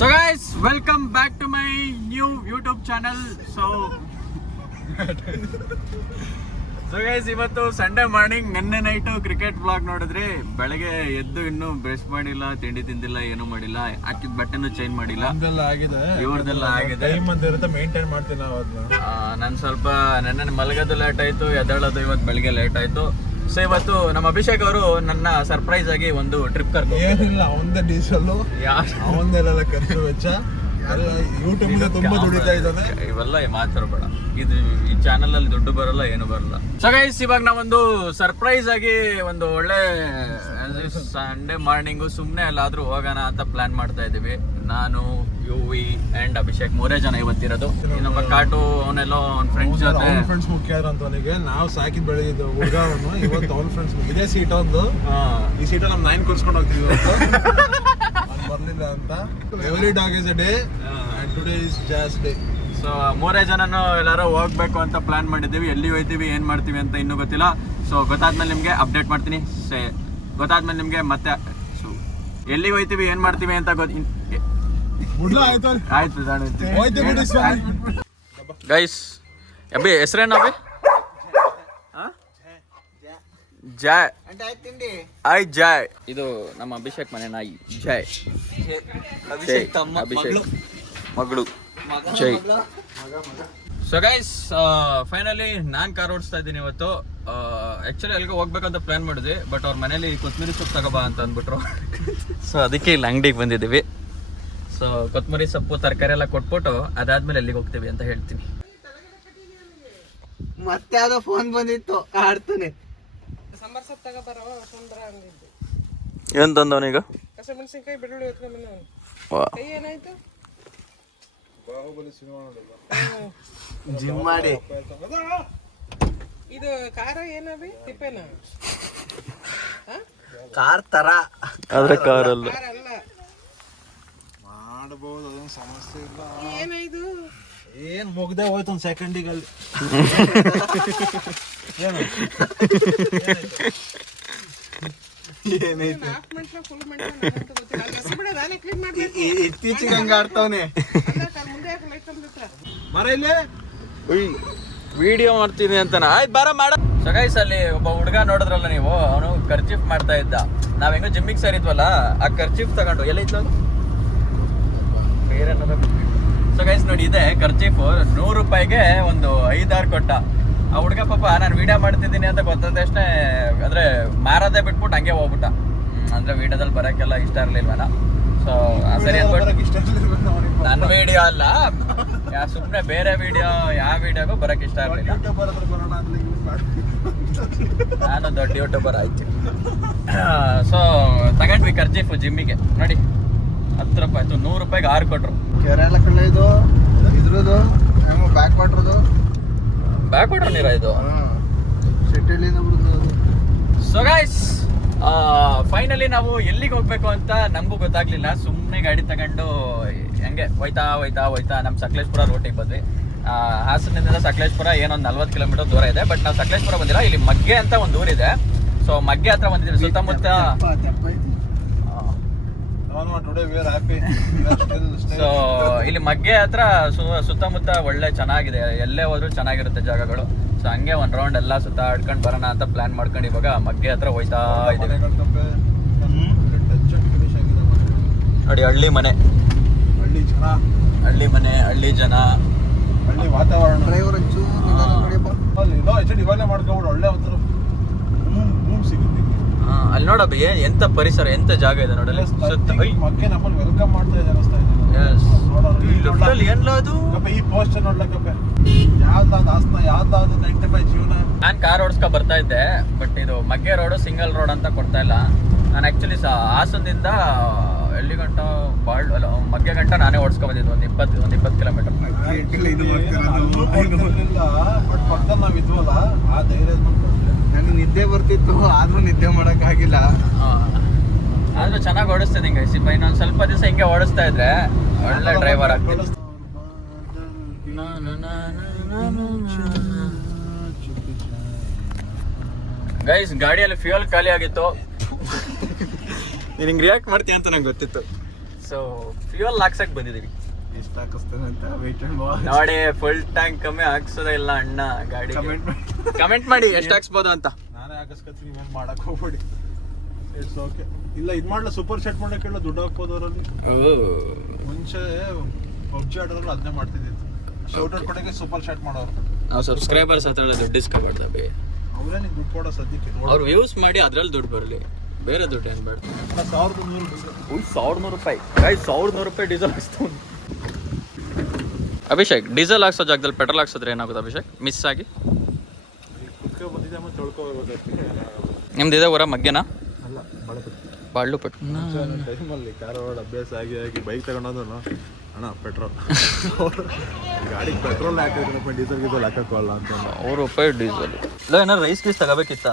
So guys, welcome back to my new YouTube channel. So guys, ಇವತ್ತು Sunday morning, ನೆನ್ನೆ night cricket blog ನೋಡಿದ್ರಿ. ಬೆಳಗ್ಗೆ ಎದ್ದು ಇನ್ನೂ ಬ್ರಷ್ ಮಾಡಿಲ್ಲ, ತಿಂಡಿ ತಿಂದಿಲ್ಲ, ಏನು ಮಾಡಿಲ್ಲ, ಹಾಕಿದ ಬಟ್ಟೆನೂ ಚೇಂಜ್ ಮಾಡಿಲ್ಲ. ಇವ್ರದೆಲ್ಲ ಆಗಿದೆ. ಮೇಂಟೈನ್ ಮಾಡ್ತೀನಿ ನಾನು ಸ್ವಲ್ಪ ನೆನ್ನೆ ಮಲಗೋದು ಲೇಟ್ ಆಯ್ತು, ಎದ್ದೇಳೋದು ಇವತ್ತು ಬೆಳಗ್ಗೆ ಲೇಟ್ ಆಯ್ತು. ಸೊ ಇವತ್ತು ನಮ್ಮ ಅಭಿಷೇಕ್ ಅವರು ನನ್ನ ಸರ್ಪ್ರೈಸ್ ಆಗಿ ಒಂದು ಟ್ರಿಪ್ ಕರ್ಕೊಂಡು, ಏನಿಲ್ಲ ಅವಂದೇ ಡೀಸೆಲ್ ಅವಂದೆಲ್ಲ ಖರ್ಚು ವೆಚ್ಚ ಯೂಟ್ಯೂಬ್ ತುಂಬಾ ದುಡಿತಾ ಇದ್ದಾನೆ. ಇವೆಲ್ಲ ಮಾತಾಡಬೇಡ, ಇದು ಈ ಚಾನಲ್ ಅಲ್ಲಿ ದುಡ್ಡು ಬರಲ್ಲ, ಏನು ಬರಲ್ಲ. ಸೊ ಗೈಸ್, ಇವಾಗ ನಾವೊಂದು ಸರ್ಪ್ರೈಸ್ ಆಗಿ ಒಂದು ಒಳ್ಳೆ ಸಂಡೇ ಮಾರ್ನಿಂಗು ಸುಮ್ಮನೆ ಎಲ್ಲಾದ್ರೂ ಹೋಗೋಣ ಅಂತ ಪ್ಲಾನ್ ಮಾಡ್ತಾ ಇದೀವಿ. ನಾನು, ಯುವಿ ಅಂಡ್ ಅಭಿಷೇಕ್ ಮೂರೇ ಜನ ಇವತ್ತಿರೋದು. ನಮ್ಮ ಕಾಟು ಅವನೆಲ್ಲ ಅವ್ನ ಫ್ರೆಂಡ್ಸ್ ಜೊತೆ. ಫ್ರೆಂಡ್ಸ್ ಮುಖ್ಯ ಅಂತ ಅವನಿಗೆ. ನಾವು ಸಾಕಿದ್ ಬೆಳಗಿದ್ದು ಹುಡುಗವನು ಇವತ್ತು ಅವ್ನ ಫ್ರೆಂಡ್ಸ್. ಇದೇ ಸೀಟ್ ಒಂದು, ಈ ಸೀಟಲ್ಲಿ ನಮ್ಮ 9 ಕೂರ್ಸ್ಕೊಂಡು ಹೋಗ್ತೀವಿ ಇವತ್ತು. ಬರ್ಲಿಲ್ಲ ಅಂತ. Every dog is a day and today is ಜಾಸ್ ಡೇ. ಸೊ ಮೂರೇ ಜನನು ಎಲ್ಲಾರು ಹೋಗ್ಬೇಕು ಅಂತ ಪ್ಲಾನ್ ಮಾಡಿದ್ದೀವಿ. ಎಲ್ಲಿ ಹೋಯ್ತೀವಿ, ಏನ್ ಮಾಡ್ತೀವಿ ಅಂತ ಇನ್ನೂ ಗೊತ್ತಿಲ್ಲ. ಸೊ ಗೊತ್ತಾದ್ಮೇಲೆ ನಿಮ್ಗೆ ಅಪ್ಡೇಟ್ ಮಾಡ್ತೀನಿ. ಗೊತ್ತಾದ್ಮೇಲೆ ನಿಮ್ಗೆ ಮತ್ತೆ ಎಲ್ಲಿ ಹೋಯ್ತೀವಿ, ಏನ್ ಮಾಡ್ತೀವಿ ಅಂತ ಆಯ್ತು. ಗೈಸ್, ಅಭಿ ಹೆಸರೇನು? ಅಭಿ ಜಾಯ್. ಜಾಯ್. ಇದು ನಮ್ಮ ಅಭಿಷೇಕ್ ಮನೆ ನಾಯಿ ಜಾಯ್. ಅಭಿಷೇಕ್ ಮಗಳು ಜೈ. ಸೊ ಗೈಸ್, ಫೈನಲಿ ನಾನು ಕಾರ್ ಓಡಿಸ್ತಾ ಇದ್ದೀನಿ ಇವತ್ತು. ಆ್ಯಕ್ಚುಲಿ ಎಲ್ಲಿಗೆ ಹೋಗ್ಬೇಕಂತ ಪ್ಲಾನ್ ಮಾಡಿದ್ವಿ, ಬಟ್ ಅವ್ರ ಮನೇಲಿ ಕೊತ್ತಂಬರಿ ಸೊಪ್ಪು ತಗೋಬಾ ಅಂತ ಅಂದ್ಬಿಟ್ರು. ಸೊ ಅದಕ್ಕೆ ಇಲ್ಲಿ ಅಂಗಡಿಗೆ ಬಂದಿದ್ದೀವಿ. ಸೊ ಕೊತ್ತಂಬರಿ ಸೊಪ್ಪು ತರಕಾರಿ ಎಲ್ಲ ಕೊಟ್ಬಿಟ್ಟು ಅದಾದ್ಮೇಲೆ ಎಲ್ಲಿಗೆ ಹೋಗ್ತೀವಿ ಅಂತ ಹೇಳ್ತೀನಿ. ಮತ್ತೆ ಯಾವ್ದೋ ಫೋನ್ ಬಂದಿತ್ತು, ಆಡ್ತಾನೆ. ಏನ್ ತಂದವನೀಗ? ಹಸಿಮೆಣಸಿನಕಾಯಿ, ಬೆಳ್ಳುಳ್ಳಿ ಹೊತ್ಕೊಂಡ್ಬಂದವನು. ಕೈ ಏನಾಯ್ತು? ಜಿಮ್ ಮಾಡಿ. ಇದು ಕಾರ ಏನವಿ? ತಿಪ್ಪೇನ? ಕಾರ್ ತರ, ಆದ್ರೆ ಕಾರ್ ಅಲ್ಲ. ಮಾಡಬಹುದು, ಅದೇನು ಸಮಸ್ಯೆ ಇಲ್ಲ. ಏನಾಯ್ತು? ಏನ್ ಮುಗ್ದೆ ಹೋಯ್ತು ಒಂದು ಸೆಕೆಂಡಿಗಲ್ಲಿ. ಇತ್ತೀಚೆಗೆ ಹಂಗ ಆಡ್ತಾವನೆ. ವಿಡಿಯೋ ಮಾಡ್ತೀನಿ ಅಂತಾನ. ಆಯ್ತು ಬಾರ ಮಾಡ. ಸೊ ಗೈಸ್, ಅಲ್ಲಿ ಒಬ್ಬ ಹುಡುಗ ನೋಡಿದ್ರಲ್ಲ ನೀವು, ಅವನು ಕರ್ಚೀಫ್ ಮಾಡ್ತಾ ಇದ್ದ. ನಾವ್ ಹೆಂಗೋ ಜಿಮ್ಮಿಗೆ ಸೇರಿದ್ವಲ್ಲ, ಆ ಕರ್ಚೀಫ್ ತಗೊಂಡು ಎಲ್ಲ ಇತ್ತು ಬೇರೆ. ಸೊ ಗೈಸ್ ನೋಡಿ, ಇದೆ ಕರ್ಚೀಫು. 100 ರೂಪಾಯಿಗೆ ಒಂದು 5-6 ಕೊಟ್ಟ. ಆ ಹುಡುಗ ಪಾಪ ನಾನು ವಿಡಿಯೋ ಮಾಡ್ತಿದ್ದೀನಿ ಅಂತ ಗೊತ್ತಾದ ತಕ್ಷಣ ಅಂದ್ರೆ ಮಾರದೇ ಬಿಟ್ಬಿಟ್ಟು ಹಂಗೆ ಹೋಗ್ಬಿಟ್ಟ. ಅಂದ್ರೆ ವಿಡಿಯೋದಲ್ಲಿ ಬರೋಕ್ಕೆಲ್ಲ ಇಷ್ಟ ಇರ್ಲಿಲ್ವನ. ಸೊ ಸರಿ ಅಂದ್ಬಿಟ್ಟು ನನ್ನ ವಿಡಿಯೋ ಅಲ್ಲ, ಸುಮ್ಮನೆ ಬೇರೆ ವಿಡಿಯೋ, ಯಾವ ವಿಡಿಯೋಗೂ ಬರೋಕೆ ಇಷ್ಟ ಇರಲಿಲ್ಲ. ನಾನು ದೊಡ್ಡ ಯೂಟ್ಯೂಬರ್ ಆಯ್ತು. ಸೊ ತಗೊಂಡ್ವಿ ಕರ್ಚೀಫು ಜಿಮ್ಮಿಗೆ. ನೋಡಿ 10 ರೂಪಾಯಿ ಆಯ್ತು. 100 ರೂಪಾಯಿಗೆ 6 ಕೊಟ್ರು. ಕೆರೆ ಎಲ್ಲ ಕಳ್ಳ ಇದು ಇದ್ರದ್ದು ಬ್ಯಾಕ್ ವಾಟ್ರದು. ಬ್ಯಾಕ್ ವಾಟರ್ ನೀರ ಇದು. ಸಿಟಿಲಿಂದ ಬಿಡುದು. ಸೊ ಗೈಸ್, ಫೈನಲಿ ನಾವು ಎಲ್ಲಿಗೆ ಹೋಗ್ಬೇಕು ಅಂತ ನಮಗೂ ಗೊತ್ತಾಗ್ಲಿಲ್ಲ. ಸುಮ್ಮನೆ ಗಾಡಿ ತಗೊಂಡು ಹಂಗೆ ಹೋಯ್ತಾ ನಮ್ಮ ಸಕಲೇಶ್ಪುರ ರೋಟಿಗೆ ಬಂದ್ವಿ. ಹಾಸನದಿಂದ ಸಕಲೇಶ್ಪುರ ಏನೊಂದು 40 ಕಿಲೋಮೀಟರ್ ದೂರ ಇದೆ. ಬಟ್ ನಾವು ಸಕಲೇಶ್ಪುರ ಬಂದಿಲ್ಲ, ಇಲ್ಲಿ ಮಗ್ಗೆ ಅಂತ ಒಂದು ಊರಿದೆ. ಸೊ ಮಗ್ಗೆ ಹತ್ರ ಬಂದಿದ್ದೀವಿ. ಸುತ್ತಮುತ್ತ ಸೊ ಇಲ್ಲಿ ಮಗ್ಗೆ ಹತ್ರ ಸುತ್ತಮುತ್ತ ಒಳ್ಳೆ ಚೆನ್ನಾಗಿದೆ. ಎಲ್ಲೇ ಹೋದ್ರು ಚೆನ್ನಾಗಿರುತ್ತೆ ಜಾಗಗಳು. ಸೊ ಹಂಗೆ ಒಂದು ರೌಂಡ್ ಎಲ್ಲ ಸುತ್ತ ಆಡ್ಕೊಂಡು ಬರೋಣ ಅಂತ ಪ್ಲಾನ್ ಮಾಡ್ಕೊಂಡು ಇವಾಗ ಮಗ್ಗೆ ಹತ್ರ ಹೋಯ್ತಾ ಇದ್ದೀವಿ. ನೋಡಿ, ಹಳ್ಳಿ ಮನೆ, ಹಳ್ಳಿ ಜನ, ಹಳ್ಳಿ ವಾತಾವರಣ. ಡ್ರೈವರ್ ಇವಾಗಲೇ ಮಾಡ್ಕೊಬಿಡು, ಒಳ್ಳೆ ಒಂಥರ ರೂಮ್ ಸಿಗುತ್ತೆ. ಅಲ್ಲಿ ನೋಡಬ್ಬ, ಎಂತ ಪರಿಸರ, ಎಂತ ಜಾಗ ಇದೆ ನೋಡಲ್ಲ. ಮಗ್ಗೆ ನಮ್ಮನ್ನು ವೆಲ್ಕಮ್ ಮಾಡ್ತಾ ಇದೆ ಅನಿಸ್ತಾ ಇದೆ. ಈ ಪೋಸ್ಟರ್ ನೋಡ್ಲಕ್ಕಪ್ಪ, ಯಾವ್ದಾವ್ದು ಹಾಸನ, ಯಾವ್ದಾವ್ದು 95 ಜೀವನ. ನಾನು ಕಾರ್ ಓಡಿಸ್ಕೊ ಬರ್ತಾ ಇದ್ದೆ, ಬಟ್ ಇದು ಮಗ್ಗೆ ರೋಡು ಸಿಂಗಲ್ ರೋಡ್ ಅಂತ ಕೊಡ್ತಾ ಇಲ್ಲ. ನಾನು ಆ್ಯಕ್ಚುಲಿ ಹಾಸನದಿಂದ ಎಲ್ಲಿ ಗಂಟ ಮಗ್ಗೆ ಗಂಟ ನಾನೇ ಓಡಿಸ್ಕೊ ಬಂದಿದ್ದು. ಒಂದು 20 ಕಿಲೋಮೀಟರ್. ಬಟ್ ಪಕ್ಕದಲ್ಲಿ ನಾವು ಇದ್ವಲ್ಲ, ಆ ಧೈರ್ಯ ನನಗೆ ನಿದ್ದೆ ಬರ್ತಿತ್ತು, ಆದ್ರೂ ನಿದ್ದೆ ಮಾಡೋಕ್ಕಾಗಿಲ್ಲ. ಆದ್ರೂ ಚೆನ್ನಾಗಿ ಓಡಿಸ್ತಿದ್ದೆ ಹಿಂಗೆ. ಇನ್ನೊಂದು ಸ್ವಲ್ಪ ದಿವಸ ಹಿಂಗೆ ಓಡಿಸ್ತಾ ಇದ್ರೆ ಒಳ್ಳೆ ಡ್ರೈವರ್ ಆಗ್ತಿದ್ದೆ. ಗೈಸ್, ಗಾಡಿಯಲ್ಲಿ ಫ್ಯೂಯಲ್ ಖಾಲಿ ಆಗಿತ್ತು. ನೀನು ಹಿಂಗೆ ರಿಯಾಕ್ಟ್ ಮಾಡ್ತೀಯ ಅಂತ ನಂಗೆ ಗೊತ್ತಿತ್ತು. ಸೊ ಫ್ಯೂಯಲ್ ಹಾಕ್ಸಕ್ ಬಂದಿದೀವಿ. ಎಷ್ಟು ಹಾಕಿಸ್ತೇನೆ ಅಂತ ವೇಟ್ ಅಂಡ್ ವಾಚ್. ನೋಡಿ ಫುಲ್ ಟ್ಯಾಂಕ್ ಕಮ್ಮಿ ಹಾಕ್ಸೋದೇ ಇಲ್ಲ ಅಣ್ಣ ಗಾಡಿ. ಕಮೆಂಟ್ ಮಾಡಿ ಎಷ್ಟು ಹಾಕ್ಸ್ಬೋದು ಅಂತ. ನಾನೇ ಹಾಕಿಸ್ಕೊತೀನಿ, ನೀವೇನು ಮಾಡಕ್ ಹೋಗ್ಬೇಡಿ. It's okay. ಇಲ್ಲ ಇದು ಮಾಡಲ್ಲ, ಸೂಪರ್ ಸೆಟ್ ಮಾಡಕ್ಕೆ ಹೇಳೋ ದುಡ್ಡು ಹಾಕ್ಬೋದು ಅವರಲ್ಲಿ. ಮುಂಚೆ ಪಬ್ಜಿ ಆಡೋರು ಅದನ್ನೇ ಮಾಡ್ತಿದ್ದಿತ್ತು. ಶೌಟ್ ಔಟ್ ಕೊಡೋಕೆ ಸೂಪರ್ ಸೆಟ್ ಮಾಡೋರು. ನಾವು ಸಬ್ಸ್ಕ್ರೈಬರ್ಸ್ ಹತ್ರ ದುಡ್ಡು ಇಸ್ಕೊಬಾರ್ದು ಬೇ. ಅವರೇ ನಿಂಗೆ ದುಡ್ಡು ಕೊಡೋ ಸದ್ಯಕ್ಕೆ. ಅವ್ರು ಯೂಸ್ ಮಾಡಿ ಅದ್ರಲ್ಲಿ ದುಡ್ಡು ಬರಲಿ, ಬೇರೆ ದುಡ್ಡು ಏನು ಬೇಡ. 1100 ರೂಪಾಯಿ 1100 ರೂಪಾಯಿ ಡೀಸೆಲ್ ಹಾಕ್ಸ್ತಾವ್. ಅಭಿಷೇಕ್, ಡೀಸೆಲ್ ಹಾಕ್ಸೋ ಜಾಗದಲ್ಲಿ ಪೆಟ್ರೋಲ್ ಹಾಕ್ಸಿದ್ರೆ ಏನಾಗುತ್ತೆ ಅಭಿಷೇಕ್? ಮಿಸ್ ಆಗಿ ಕುಕ್ಕೆ ಬಂದಿದೆ ಮತ್ತೆ ತೊಳ್ಕೋಬೇಕು. ನಿಮ್ದು ಇದೆ ಊರ ಮಗ್ಗೆನಾ? ಅಲ್ಲ, ಬಾಳ್ಳುಪಟ್ಟು. ಟೈಮಲ್ಲಿ ಕಾರ್ ರೋಡ್ ಅಭ್ಯಾಸ ಆಗಿ ಬೈಕ್ ತಗೊಂಡೋದ್ರು ಅಣ್ಣ ಪೆಟ್ರೋಲ್ ಗಾಡಿಗೆ ಪೆಟ್ರೋಲ್ ಹಾಕಿದ್ರಪ್ಪ, ಡೀಸೆಲ್ ಗೀಸಲ್ ಹಾಕೋಲ್ಲ ಅಂತ. 100 ರೂಪಾಯಿ ಡೀಸೆಲ್. ಇಲ್ಲ ಏನಾರು ರೈಸ್ ಗೀಸ್ ತಗೋಬೇಕಿತ್ತ?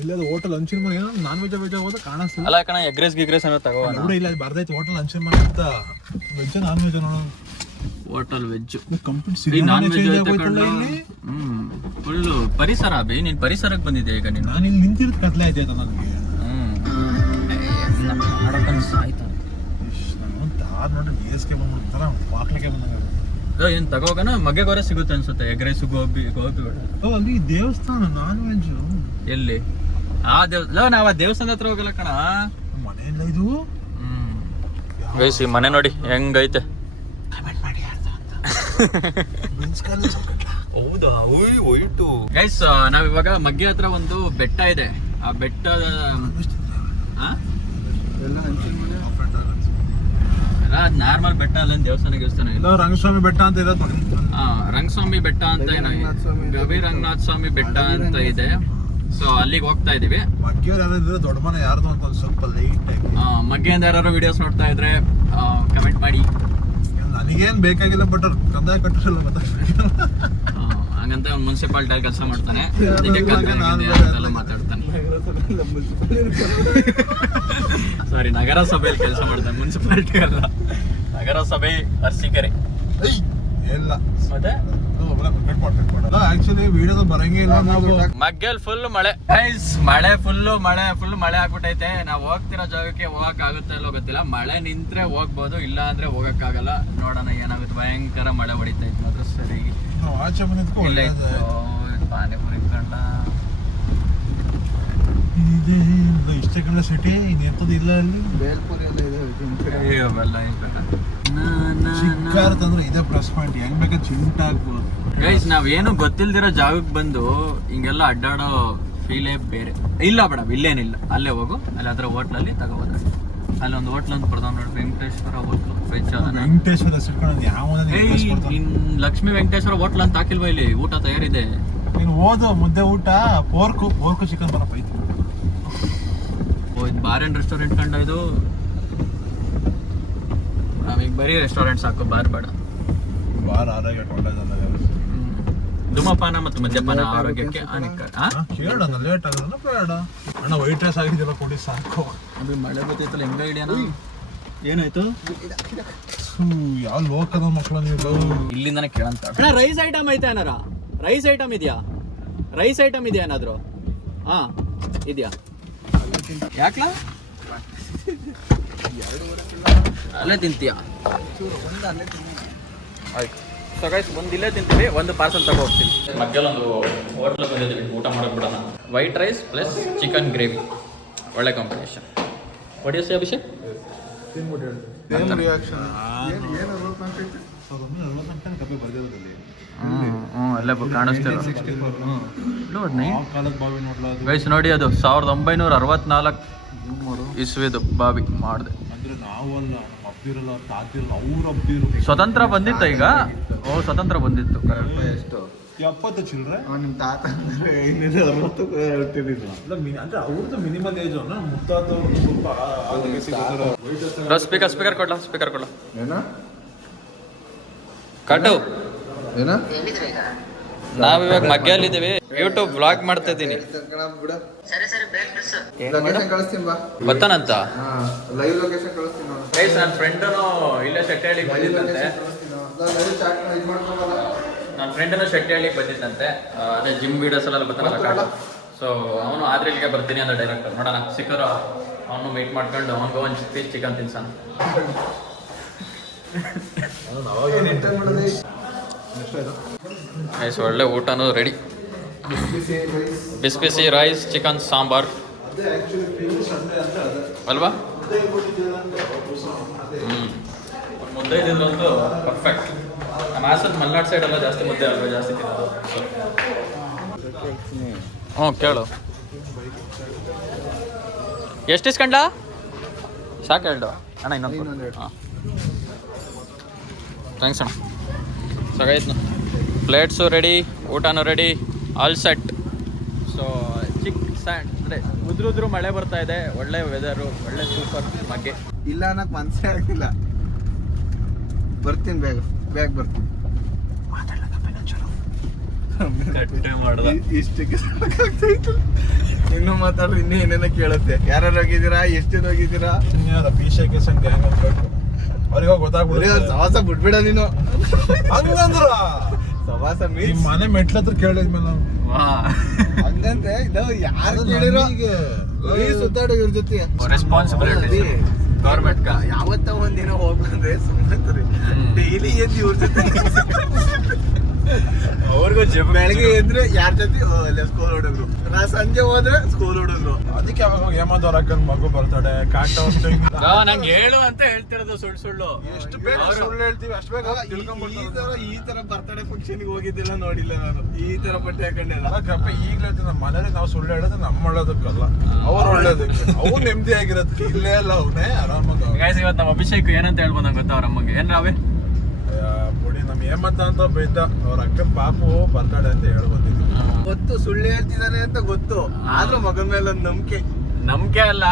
ಇಲ್ಲ ಅದು ಹೋಟೆಲ್ ಲಂಚಿನ ಮನೆ ಏನೋ ನಾನ್ ವೆಜ್ ಹೋದ ಕಾಣಿಸ್ತಿಲ್ಲ. ಅಲ್ಲ ಕಣ, ಎಗ್ರೆಸ್ ಗಿಗ್ರೆಸ್ ಏನೋ ತಗೋ. ನೋಡಿ ಇಲ್ಲ ಬರ್ದೈತೆ ಹೋಟೆಲ್ ಲಂಚಿನ ಮನೆ ಅಂತ. ವೆಜ್ ನಾನ್ ವೆಜ್ ನೋಡೋಣ. Hotel veg complete non veg full ಪರಿಸರ ಬಿ. ನೀನ್ ಪರಿಸರಕ್ಕೆ ಬಂದಿದ್ದೆ ಈಗ ನೀನು. ನಾನು ಇಲ್ಲಿ ನಿಂತಿರೋದು ಕತ್ಲೆ ಆಯ್ತಾಯ್ತ ನನಗೆ. ಆಯ್ತಾ ತಾರ್ ನೋಡಿ ಏಸ್ಗೆ ಬಂದ್ಬಿಡ್ತಾರ ವಾಕ್ಲಿಗೆ ಬಂದಂಗೆ. ಏನ್ ತಗೋಗನ ಮಗ್ಗೆಗೋರೆ ಸಿಗುತ್ತೆ ಅನ್ಸುತ್ತೆ. ಎಗ್ ರೈಸ್ ಗೋಬಿ ಅಲ್ಲಿ ದೇವಸ್ಥಾನ ನಾನ್ ವೆಜ್ ಎಲ್ಲಿ? ಆ ನಾವ್ ಆ ದೇವಸ್ಥಾನ ಹತ್ರ ಹೋಗಲ್ಲ ಕಣ, ಮನೆಯಲ್ಲ ಇದು. ಗೈಸ್ ಈ ಮನೆ ನೋಡಿ ಹೆಂಗೈತೆ. ಹೌದಾ? ಒಯ್ಟು ಗೈಸ್, ನಾವಿವಾಗ ಮಗ್ಗೆ ಹತ್ರ ಒಂದು ಬೆಟ್ಟ ಇದೆ. ಆ ಬೆಟ್ಟ ನಾರ್ಮಲ್ ಬೆಟ್ಟ ಅಲ್ಲ, ದೇವಸ್ಥಾನ ಇಲ್ಲ. ರಂಗಸ್ವಾಮಿ ಬೆಟ್ಟ ಅಂತ ಇರೋದು. ರಂಗಸ್ವಾಮಿ ಬೆಟ್ಟ ಅಂತ ಏನೋ, ಗವಿ ರಂಗನಾಥ ಸ್ವಾಮಿ ಬೆಟ್ಟ ಅಂತ ಇದೆ. ಸೊ ಅಲ್ಲಿಗೆ ಹೋಗ್ತಾ ಇದೀವಿ. ಮಗ್ಗೆಯವ್ರು ಯಾರು ದೊಡ್ಡ ಮನೆ ಯಾರ್ದು ಅಂತ ಸ್ವಲ್ಪ ಲೈಟ್ ಆಗಿ. ಮಗ್ಗೆಯಿಂದ ಯಾರು ವಿಡಿಯೋಸ್ ನೋಡ್ತಾ ಇದ್ರೆ ಕಮೆಂಟ್ ಮಾಡಿ. ನನಗೇನ್ ಬೇಕಾಗಿಲ್ಲ, ಬಟ್ ಅವ್ರು ಕಂದಾಯ ಕಟ್ಟಿರಲ್ಲ ಹಂಗಂತ ಅವ್ನು ಮುನ್ಸಿಪಾಲ್ಟಿಯಲ್ಲಿ ಕೆಲಸ ಮಾಡ್ತಾನೆ, ಮಾತಾಡ್ತಾನೆ. ಸಾರಿ, ನಗರಸಭೆಯಲ್ಲಿ ಕೆಲಸ ಮಾಡ್ತಾನೆ, ಮುನ್ಸಿಪಾಲ್ಟಿ ಅಲ್ಲ. ನಗರಸಭೆ ಅರಸೀಕೆರೆ ಇಲ್ಲ. ಮತ್ತೆ ಆಕ್ಚುಲಿ ವಿಡಿಯೋದ ಬರಂಗೇ ಇಲ್ಲ. ನಾವು ಮಗ್ಗೆಲ್ ಫುಲ್ ಮಳೆ, ಫುಲ್ ಮಳೆ ಆಗ್ಬಿಟ್ಟೈತೆ. ನಾವು ಹೋಗ್ತಿರೋ ಜಾಗಕ್ಕೆ ಹೋಗಕ್ ಆಗುತ್ತೆ ಇಲ್ಲೋ ಗೊತ್ತಿಲ್ಲ. ಮಳೆ ನಿಂತ್ರೆ ಹೋಗ್ಬೋದು, ಇಲ್ಲ ಅಂದ್ರೆ ಹೋಗಕ್ ಆಗಲ್ಲ. ನೋಡೋಣ ಏನಾಗುತ್ತೆ. ಭಯಂಕರ ಮಳೆ ಹೊಡಿತೈತೆ ಮಾತ್ರ. ಸರಿ, ಆಚೆ ಬಂದಿದ್ಕೋ ಇಲ್ಲ ಪಾನಿಪುರಿ ಕಂಡ ಇಷ್ಟೇ ಕಡೆ ಸಿಟಿ ಇನ್ನೆಂತದ್ದು ಇಲ್ಲ. ಅಲ್ಲಿ ಬೇಲ್ಪುರಿ ಎಲ್ಲ ಇದೆ. ಚಿಕ್ಕಾರ ತಂದ್ರೆ ಇದೇ ಪ್ಲಸ್ ಪಾಯಿಂಟ್. ಹೆಂಗ್ ಬೇಕಾದ್ರೆ ಚಿಂಟ ಆಗ್ಬೋದು. ಗೈಸ್, ನಾವೇನು ಗೊತ್ತಿಲ್ದಿರೋ ಜಾಗಕ್ಕೆ ಬಂದು ಹಿಂಗೆಲ್ಲ ಅಡ್ಡಾಡೋ ಫೀಲೇ ಬೇರೆ. ಇಲ್ಲ ಬೇಡ, ಇಲ್ಲೇನಿಲ್ಲ, ಅಲ್ಲೇ ಹೋಗು. ಅಲ್ಲಿ ಅದರ ಹೋಟ್ಲಲ್ಲಿ ತಗೋಬೋದ. ಅಲ್ಲಿ ಒಂದು ಹೋಟ್ಲ್ ಅಂತ ಬರ್ತಾವ ನೋಡಿ, ವೆಂಕಟೇಶ್ವರ ಹೋಟ್ಲು ವೆಜ್. ವೆಂಕಟೇಶ್ವರ ಸಿಟ್ಕೊಂಡು ಯಾವ ಲಕ್ಷ್ಮೀ ವೆಂಕಟೇಶ್ವರ ಹೋಟ್ಲ್ ಅಂತ ಹಾಕಿಲ್ವಾ? ಇಲ್ಲಿ ಊಟ ತಯಾರಿದೆ. ನೀನು ಓದು ಮುದ್ದೆ ಊಟ, ಪೋರ್ಕು ಚಿಕನ್ ಬರಪ್ಪ ಐತಿ. ಇದು ಬಾರ್ ಅಂಡ್ ರೆಸ್ಟೋರೆಂಟ್ ಕಂಡ. ಇದು ನಾವೀಗ ಬರೀ ರೆಸ್ಟೋರೆಂಟ್ ಸಾಕು, ಬಾರ್ ಬೇಡ. ಬಾರ್ ಆರೋಗ್ಯ ಧೂಮಪಾನ ಮತ್ತು ಮದ್ಯಪಾನ ಆರೋಗ್ಯಕ್ಕೆ ಹಾನಿಕರ. ಕೇಳೋಣ, ಲೇಟ್ ಆಗೋದನ್ನ ಬೇಡ. ಅಣ್ಣ ವೈಟ್ ರೈಸ್ ಆಗಿದೆಲ್ಲ ಕೊಡಿ ಸಾಕು. ಅದು ಮಳೆ ಬರ್ತೈತಲ್ಲ, ಹೆಂಗ ಹಿಡಿಯೋಣ? ಏನಾಯ್ತು? ಯಾವ ಲೋಕದ ಮಕ್ಕಳು ನೀವು. ಇಲ್ಲಿಂದಾನೆ ಕೇಳಂತ. ರೈಸ್ ಐಟಮ್ ಐತೆ ಏನಾರ? ರೈಸ್ ಐಟಮ್ ಇದೆಯಾ? ರೈಸ್ ಐಟಮ್ ಇದೆಯಾ ಏನಾದ್ರು? ಹಾ ಇದೆಯಾ? ಯಾಕಲ ಅಲ್ಲೇ ತಿಂತೀಯಾ? ಆಯ್ತು. ಸೊ ಗೈಸ್, ಒಂದು ಇಲ್ಲೇ ತಿಂತೀವಿ, ಒಂದು ಪಾರ್ಸಲ್ ತಗೋ ಹೋಗ್ತೀವಿ. ಮಗ್ಗಲ್ಲೊಂದು ಹೋಟ್ಲ್ ಬಂದಿದ್ದೀವಿ, ಊಟ ಮಾಡೋಕೆ ಬಿಡೋಣ. White rice plus chicken gravy, ಒಳ್ಳೆ ಕಾಂಬಿನೇಷನ್. ಹೊಡಿಯೋಸಿ ಅಭಿಷೇಕ್? ಅಲ್ಲೇ ಕಾಣಿಸ್ತಿಲ್ಲ ಗೈಸ್. ನೋಡಿ, ಅದು 1964 ಇಸ್ವಿದು ಬಾವಿ ಮಾಡಿದೆ. ಸ್ವತಂತ್ರ ಬಂದಿತ್ತ ಈಗ? ಸ್ವತಂತ್ರ ಬಂದಿತ್ತು. ಎಷ್ಟು 70 ಚಿಲ್ಲರೆ. ನಿಮ್ಮ ತಾತ 560 ಅಂದ್ರೆ ಅವ್ರದ್ದು ಮಿನಿಮಲ್ ಏಜ್. ಸ್ಪೀಕರ್ ಕೊಡ್ಲ ಏನ ಕಟ್ಟು. ಏನ ನಾವಿವಾಗ ಮಗ್ಗೆಯಲ್ಲಿದ್ದೀವಿ, ಯೂಟ್ಯೂಬ್ ವ್ಲಾಗ್ ಮಾಡ್ತಾ ಇದ್ದೀನಿ. ಕಳಿಸ್ತೀನಿ ಬಾ. ಬರ್ತಾನಂತ ಲೈವ್ ಲೊಕೇಶನ್ ಕಳಿಸ್ತೀನಿ ನೋಡು. ಗೈಸ್, ನನ್ನ ಫ್ರೆಂಡನು ಇಲ್ಲೇ ಶೆಟ್ಟಿಹಳ್ಳಿಗೆ ಬಂದಿದ್ದಂತೆ. ನನ್ನ ಫ್ರೆಂಡನು ಶೆಟ್ಟಿಹಳ್ಳಿಗೆ ಬಂದಿದ್ದಂತೆ. ಅದೇ ಜಿಮ್ ವಿಡಿಯೋಸ್ ಎಲ್ಲ ಬರ್ತಾನಲ್ಲ ಕಾಟ. ಸೊ ಅವನು ಆದ್ರೆ ಇಲ್ಲಿಗೆ ಬರ್ತೀನಿ ಅಂತ ಡೈರೆಕ್ಟ್. ನೋಡೋಣ, ಸಿಕ್ಕರು ಅವನು ಮೀಟ್ ಮಾಡ್ಕೊಂಡು ಅವನಿಗೆ ಒಂದು ಪೀಸ್ ಚಿಕನ್ ತಿನ್ಸೋಣ. ಗೈಸ್ ಒಳ್ಳೆ ಊಟನೂ ರೆಡಿ. ಬಿಸಿ ಬಿಸಿ ರೈಸ್, ಚಿಕನ್ ಸಾಂಬಾರ್ ಅಲ್ವಾ? ಮುದ್ದೆ ಇದ್ದಿದ್ರಂತೂ ಪರ್ಫೆಕ್ಟ್. ನಮ್ಮ ಹಾಸನ ಮಲೆನಾಡು ಸೈಡೆಲ್ಲ ಜಾಸ್ತಿ ಮುದ್ದೆ ಅಲ್ವಾ ಜಾಸ್ತಿ ತಿನ್ನೋದು. ಹ್ಞೂ ಕೇಳು, ಎಷ್ಟು ಇಸ್ಕೊಂಡ? ಸಾಕು ಎರಡು ಅಣ್ಣ, ಇನ್ನೊಂದು ಹಾಂ ಥ್ಯಾಂಕ್ಸ್ ಅಣ್ಣ. ಸಾಕಾಯ್ತು, ಪ್ಲೇಟ್ಸು ರೆಡಿ, ಊಟನೂ ರೆಡಿ, ಆಲ್ ಸೆಟ್. ಸೊ ಅಂದರೆ ಉದ್ರುದ್ರು ಮಳೆ ಬರ್ತಾ ಇದೆ, ಒಳ್ಳೆ ವೆದರು, ಒಳ್ಳೆ ಸೂಪರ್ ಬಗ್ಗೆ. ಇಲ್ಲ ಅನ್ನಕ್ ಮನ್ಸೇ ಆಗಿಲ್ಲ. ಬರ್ತೀನಿ ಬೇಗ ಬರ್ತೀನಿ. ಇಷ್ಟಕ್ಕೆ ಸಾಕಾಗ್ತಾಯಿತ್ತು. ಇನ್ನೂ ಮಾತಾಡ್ರು, ಇನ್ನೂ ಏನೇನೋ ಕೇಳುತ್ತೆ. ಯಾರು ಹೋಗಿದ್ದೀರಾ, ಎಷ್ಟು ಜನ ಹೋಗಿದ್ದೀರಾ? ಅವ್ರಿಗೆ ಗೊತ್ತಾಗ್ಬಿಡುತ್ತೆ. ಸವಾಸ ಬಿಡ್ಬೇಡ ನೀನು. ಹಂಗಂದ್ರ ಸವಾಸ ಮನೆ ಮೆಟ್ಲತ್ರ ಕೇಳಿದ್ಮೇಲೆ ಹಂಗಂತೆ ಇದು ಯಾರು ಕೇಳಿರೋ ಸುತ್ತಾಡೋ ಇವ್ರ ಜೊತೆ ರೆಸ್ಪಾನ್ಸಿಬಿಲಿಟಿ ಗೌರ್ಮೆಂಟ್ ಯಾವತ್ತ ಒಂದಿನ ಹೋಗ್ಬಂದ್ರೆ ಸುಮ್ಮನೆ ಡೈಲಿ ಎದ್ದು ಇವ್ರ ಜೊತೆ ಅವ್ರಿಗೂ ಬೆಳಗ್ಗೆ ಎದ್ರೆ ಯಾರ ಜೊತೆ ಸ್ಕೂಲ್ ಹುಡುಗ್ರು, ನಾ ಸಂಜೆ ಹೋದ್ರೆ ಸ್ಕೂಲ್ ಹುಡುಗ್ರು. ಅದಕ್ಕೆ ಅವಾಗ ಹೇಮಂತ್ ಅಕ್ಕನ ಮಗು ಬರ್ತಾಡೆ ಕಾಟ ನಂಗೆ ಹೇಳು ಅಂತ ಹೇಳ್ತಿರೋದು ಸುಳ್ಳು. ಎಷ್ಟು ಬೇಗ ಸುಳ್ಳು ಹೇಳ್ತೀವಿ ಅಷ್ಟು ಬೇಗ ಈ ತರ ಬರ್ತಡೇ ಫಂಕ್ಷನ್ ಹೋಗಿದ್ದಿಲ್ಲ, ನೋಡಿಲ್ಲ ನಾನು ಈ ತರ ಬಟ್ಟೆ ಹಾಕೊಂಡೆಲ್ಲ. ಈಗಲೇ ಹೇಳ್ತೀನಿ, ನಮ್ಮ ಮನೇಲಿ ನಾವು ಸುಳ್ಳು ಹೇಳೋದು ನಮ್ಮ ಒಳ್ಳೇದಕ್ಕಲ್ಲ, ಅವ್ರು ಒಳ್ಳೇದಕ್ಕೆ. ಅವು ನೆಮ್ಮದಿ ಆಗಿರತ್ತೆ, ಇಲ್ಲೇ ಅಲ್ಲ ಅವನೇ ಆರಾಮಾಗ. ಇವತ್ತು ನಮ್ಮ ಅಭಿಷೇಕ್ ಏನಂತ ಹೇಳ್ಬೋದು ನಂಗೆ ಗೊತ್ತಾ, ಅವ್ರ ಅಮ್ಮಗೆ ಏನ್ ರಾವೇ ಪುಡಿ ನಮ್ಮ ಹೇಮಂತ ಅಂತ ಬೈದ, ಅವ್ರ ಅಕ್ಕನ ಪಾಪು ಬರ್ತಾಡೆ ಅಂತ ಹೇಳಿ ಬಂದಿದ್ವಿ. ಗೊತ್ತು ಸುಳ್ಳು ಹೇಳ್ತಿದಾನೆ ಅಂತ ಗೊತ್ತು, ಆದ್ರೂ ಮಗನ ಮೇಲೆ ಒಂದು ನಂಬಿಕೆ ಅಲ್ಲ,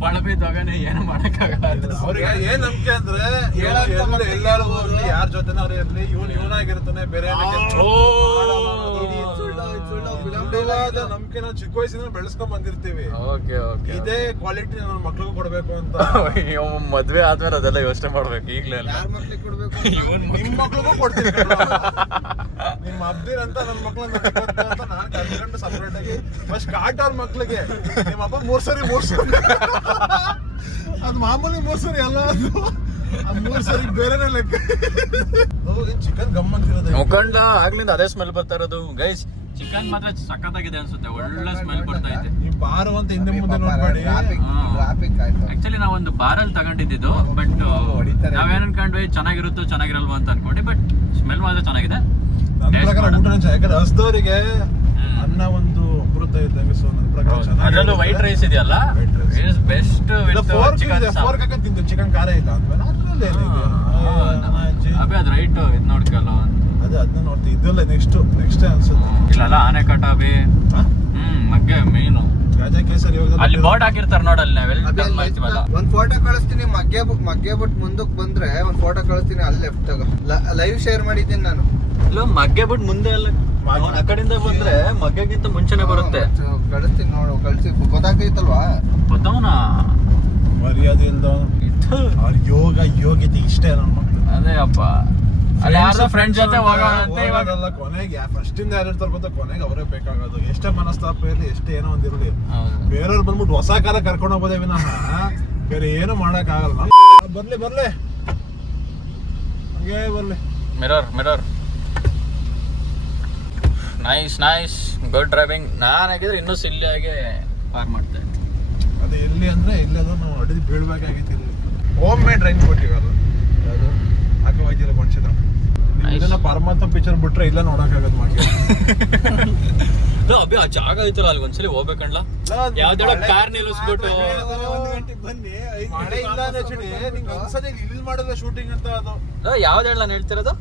ಪಳಬಿದ್ದೋಗನೆ ಏನು ಮಾಡಕ್ಕಾಗಲ್ಲ. ಅವ್ರಿಗೆ ಏನ್ ನಂಬಿಕೆ ಅಂದ್ರೆ ಎಲ್ಲಾರು ಹೋಗ್ಲಿ, ಯಾರ ಜೊತೆನಾರು ಇರ್ಲಿ, ಇವನಾಗಿರ್ತಾನೆ ಬೇರೆ ನಂಬಿಕೆ ನಾವು ಚಿಕ್ಕ ವಯಸ್ಸಿನ ಬೆಳೆಸ್ಕೊಂಡ್ ಬಂದಿರ್ತೀವಿ. ಇದೇ ಕ್ವಾಲಿಟಿ ನನ್ನ ಮಕ್ಳಿಗೂ ಕೊಡ್ಬೇಕು ಅಂತ. ಮದ್ವೆ ಆದ್ಮೇಲೆ ಅದೆಲ್ಲ ಯೋಚನೆ ಮಾಡ್ಬೇಕು, ಈಗ್ಲೇ ನಿಮ್ ಮಕ್ಳಿಗೂ ಕೊಡ್ತೀನಿ. ನಿಮ್ ಅಬ್ದಿರಂತ ನನ್ನ ಮಕ್ಳನ್ನ ಅಂತ ನಾನ್ ಕರ್ಕೊಂಡು ಸಪ್ರೇಟ್ ಆಗಿ ಫಸ್ಟ್ ಕಾಟವ್ರ ಮಕ್ಳಿಗೆ ನಿಮ್ಮ ಅಪ್ಪ ಮೂರ್ ಸರಿ ಅದು ಮಾಮೂಲಿ 3 ಸರಿ ಅಲ್ಲ, ಅದು 3 ಸರಿ ಬೇರೆನೇ ಲೆಕ್ಕ. ಚಿಕನ್ ಗಮ್ ಅಂತಿರೋದು ಮುಖಂಡ ಆಗ್ಲಿಂದ ಅದೇ ಸ್ಮೆಲ್ ಬರ್ತಾ ಇರೋದು. ಗೈಸ್ ಚಿಕನ್ ಮಾತ್ರ ಸಖತ್ತಾಗಿದೆ ಅನ್ಸುತ್ತೆ, ಒಳ್ಳೆ ಸ್ಮೆಲ್ ಬರ್ತಾ ಇದೆ. ನೀವು ಬಾರು ಅಂತ ಹಿಂದೆ ಮುಂದೆ ನೋಡ್ಬೇಡಿ. ಆಕ್ಚುಲಿ ನಾವೊಂದು ಬಾರಲ್ಲಿ ತಗೊಂಡಿದ್ದು, ಬಟ್ ನಾವೇನ್ ಅನ್ಕೊಂಡ್ವಿ ಚೆನ್ನಾಗಿರುತ್ತೋ ಚೆನ್ನಾಗಿರಲ್ವೋ ಅಂತ ಅನ್ಕೊಂಡ್ವಿ, ಬಟ್ ಸ್ಮೆಲ್ ಮಾತ್ರ ಚೆನ್ನಾಗಿದೆ. ನನ್ನ ಪ್ರಕಾರ ಊಟ ಯಾಕಂದ್ರೆ ಹಸ್ದವರಿಗೆ ಅನ್ನ ಒಂದು ಅಮೃತ ಇದ್ದಂಗೆ. ಸೊ ನನ್ನ ಪ್ರಕಾರ ಅದರಲ್ಲೂ ವೈಟ್ ರೈಸ್ ಇದೆಯಲ್ಲ, ಬೆಸ್ಟ್. ಫೋರ್ಕ್ ಹಾಕಿ ತಿಂದು ಚಿಕನ್ ಖಾರ ಇಲ್ಲ ಅಂದ್ಮೇಲೆ ಅದ್ರಲ್ಲಿ ಅದೇ ಅದು ರೈಟ್ ಇದು ನೋಡ್ಕಲ್ಲ, ಅದೇ ಅದನ್ನ ನೋಡ್ತೀವಿ. ಇದೆಲ್ಲ ನೆಕ್ಸ್ಟ್ ಅನ್ಸುತ್ತೆ. ಇಲ್ಲಲ್ಲ ಆನೆ ಕಟಾಬಿ, ಮಗ್ಗೆ ಮೇನು ರಾಜಾ ಕೇಸರಿ ಅಲ್ಲಿ ಬೋರ್ಡ್ ಹಾಕಿರ್ತಾರ ನೋಡಲ್ಲಿ, ನಾವೆಲ್ಲ ಮಾಡ್ತೀವಲ್ಲ. ಒಂದ್ ಫೋಟೋ ಕಳಿಸ್ತೀನಿ, ಮಗ್ಗೆ ಬಿಟ್ಟು ಮುಂದಕ್ಕೆ ಬಂದ್ರೆ ಒಂದ್ ಫೋಟೋ ಕಳಿಸ್ತೀನಿ, ಅಲ್ಲಿ ಲೆಫ್ಟ್ ಲೈವ್ ಶೇರ್ ಮಾಡಿದ್ದೀನಿ ನಾನು. ಇಲ್ಲ ಮಗ್ಗೆ ಬಿಟ್ಟು ಮುಂದೆ ಅಲ್ಲ, ಆ ಕಡೆಯಿಂದ ಬಂದ್ರೆ ಮಗ್ಗೆಗಿಂತ ಮುಂಚೆನೆ ಬರುತ್ತೆ. ಕಳಿಸ್ತೀನಿ ನೋಡು, ಕಳಿಸಿ ಗೊತ್ತಾಗ್ತೈತಲ್ವಾ. ಗೊತ್ತವನ ಮರ್ಯಾದೆ ಇಲ್ದ ಅವ್ರ ಯೋಗ್ಯತೆ ಇಷ್ಟೇ ನನ್ನ ಮಕ್ಳು. ಅದೇ ಅಪ್ಪ, ಅಲ್ಲಿ ಯಾರ್ದೋ ಫ್ರೆಂಡ್ ಜೊತೆ ಹೋಗೋಣ ಅಂತ ಇವಾಗೆಲ್ಲ ಕೊನೆಗೆ ಫಸ್ಟ್ ಇಂದ ಯಾರು ಇರ್ತಾರ ಗೊತ್ತಾ, ಕೊನೆಗೆ ಅವರೇ ಬೇಕಾಗೋದು. ಎಷ್ಟೇ ಮನಸ್ತಾಪ ಇರಲಿ, ಎಷ್ಟೇ ಏನೋ ಒಂದಿರಲಿ, ಬೇರೆಯವ್ರು ಬಂದ್ಬಿಟ್ಟು ಹೊಸ ಕಾಲ ಕರ್ಕೊಂಡು ಹೋಗೋದೇ ವಿನಃ ಬೇರೆ ಏನು ಮಾಡಕ್ ಆಗಲ್ಲ. ಬರ್ಲಿ ಹಂಗೆ ಬರ್ಲಿ. Mirror nice good driving. ನಾನಾಗಿದ್ರೆ ಇನ್ನೂ ಸಿಲ್ಲಿಯಾಗೆ ಪಾರ್ ಮಾಡ್ತಾ ಇದ್ದೆ. ಅದು ಎಲ್ಲಿ ಅಂದ್ರೆ ಇಲ್ಲೆಲ್ಲ ನಾವು ಅಡಿದು ಬೀಳ್ಬೇಕಾಗಿತ್ತು. ಇಲ್ಲಿ ಹೋಮ್ ಮೇಡ್ ಡ್ರೈನ್ ಕೊಟ್ಟಿವಲ್ಲ, ಅದು ಹಾಕಿ ಹೋಯ್ತಿಲ್ಲ ಮನುಷ್ಯನ. ಇದನ್ನ ಪರಮಾತ್ಮ ಪಿಕ್ಚರ್ ಬಿಟ್ರೆ ಇಲ್ಲ ನೋಡಕ್ಕಾಗದ್ ಮಾಡಿ. ಅಭಿ ಆ ಜಾಗ ಐತಲ್ಲ, ಅಲ್ಲಿ ಒಂದ್ಸಲಿ ಹೋಗ್ಬೇಕಂಡ್ಲ, ಯಾವ್ದಾರ ಕಾರ್ ನಿಲ್ಲಿಸ್ಬಿಟ್ಟು ಮಳೆ ಇಲ್ಲ ನಿಂಗೆ ಅನ್ಸದೆ ಇಲ್ಲಿ ಮಾಡಿದ್ರೆ ಶೂಟಿಂಗ್ ಅಂತ. ಅದು ಯಾವ್ದು ಹೇಳ ನಾನು ಹೇಳ್ತಿರೋದು,